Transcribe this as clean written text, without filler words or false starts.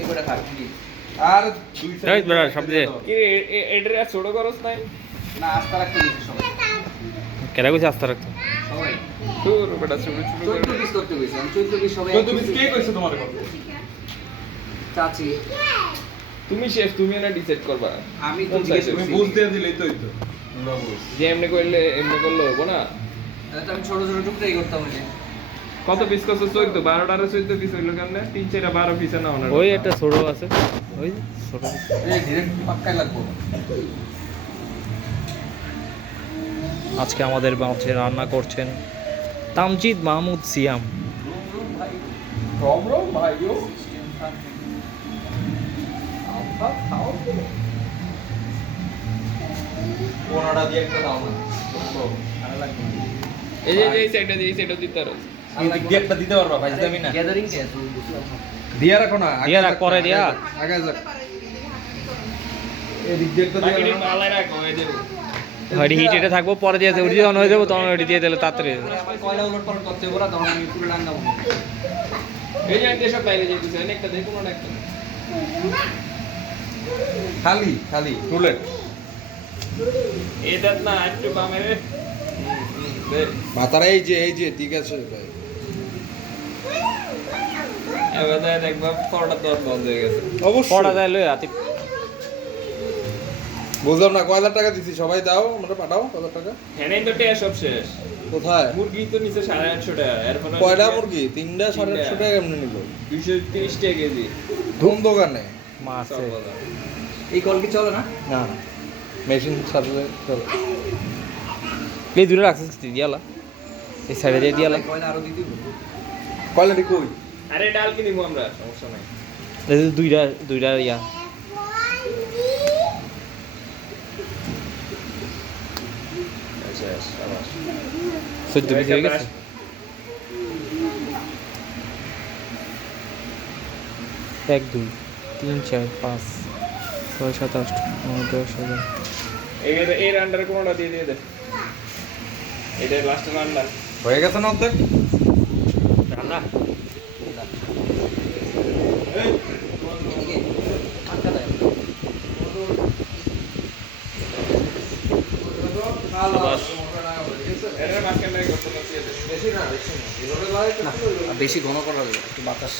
এবারে খাক কি আর দুই এই বেটা সব দিয়ে কি এটার আর ছোট খরচ নাই না আস্তা রাখতে দিছি সবাই কেডা কইছে আস্থা রাখতো সবাই তোর বেটা ছোট ছোট 14 পিস করতে কইছি আমি 14 পিস সবাই 14 পিস কে কইছে তোমার কথা চাচি তুমি শেফ তুমি না ডিসাইড করবা আমি তো কোন জিজ্ঞেস size এর? তুমি করছি। বুঝ দিয়ে দিলেই তো হইতো আমরা বুঝ যে এমনি করলে এমনি করলে হবো না তাহলে তো আমি ছোট ছোট টুকরাই করতাম ওই যে কত পিস করছো 14 12টা 14 পিস হইলো কেন 3 4 12 পিস না ওনার ওই একটা ছোট আছে ওই ছোট এই ডিরেক্ট পাক্কাই লাগবো আজকে আমাদের মাঝে রান্না করছেন তামজিদ মাহমুদ সিয়াম রম রম ভাইও কোনটা দিয়ে একটা দাও না ভালো লাগবে এই যে এই সাইডটা দিতে আর এই দিক দিয়ে একটা দিতে পারবা ভাই দামি না গ্যাদারিং কে দিয়া রাখো না দিয়া রাখ, পরে দিয়া। আগে যাক এই দিক দিয়ে একটা দিয়া বাকিটা রাখো। পালাই রাখো এই যে হয়তো হিট এটা থাকবো পরে দিয়ে উঠে যখন হয়ে যাবো তখন ওইটি দিয়ে দিলে তাড়াতাড়ি হয়ে যাবে। আমার কয়লা উলট পালট করতে হবে না তখন আমি পুরো রান্না করব এই যে দেশে বাইরে যাইতেছে একটা দেখুন না একটা খালি খালি রুলেট এটা না একটু বামে রে মাথার এই যে ঠিক আছে ভাই এবার দেখবা পরোটা দর বন্ধ হয়ে গেছে অবশ্যই পড়া যায় লই রাতে বুঝলাম না কয় হাজার টাকা দিছি সবাই দাও আমরা পাঠাও কত টাকা হ্যাঁ তো টেয়া সব শেষ কোথায় মুরগি তো নিচে 850 টাকা এরপর কয়টা মুরগি তিনটা 850 টাকা কেমনে নিল 230 টাকা কেজি কোন দোকানে মাছে সব বলা। এই কল কি চলে না না মেশিন সাথে চলো এই দূরে রাখছিস দিয়ালা এই সাইডে দিয়ে দিয়ালা কয়লা আরো দিতে হবে কোয়ালিটি কই আরে ডাল কি নিবো আমরা সমস্যা নাই এই যে দুইটা ইয়া আচ্ছা শাবাশ 14 পিস হয়ে গেছে এক দুই তিন চার পাঁচ ছয় সাত আট নয় দশ এগারো এই রান্ডার কোনটা দিয়ে দে এটা লাস্ট রান্ডার হয়ে গেছে না অর্ধেক রান্না পাক্কা দেয় শাবাশ। এর মাঝখানে করতে না দিয়ে দে না আর বেশি ঘন করা যাবে একটু বাতাস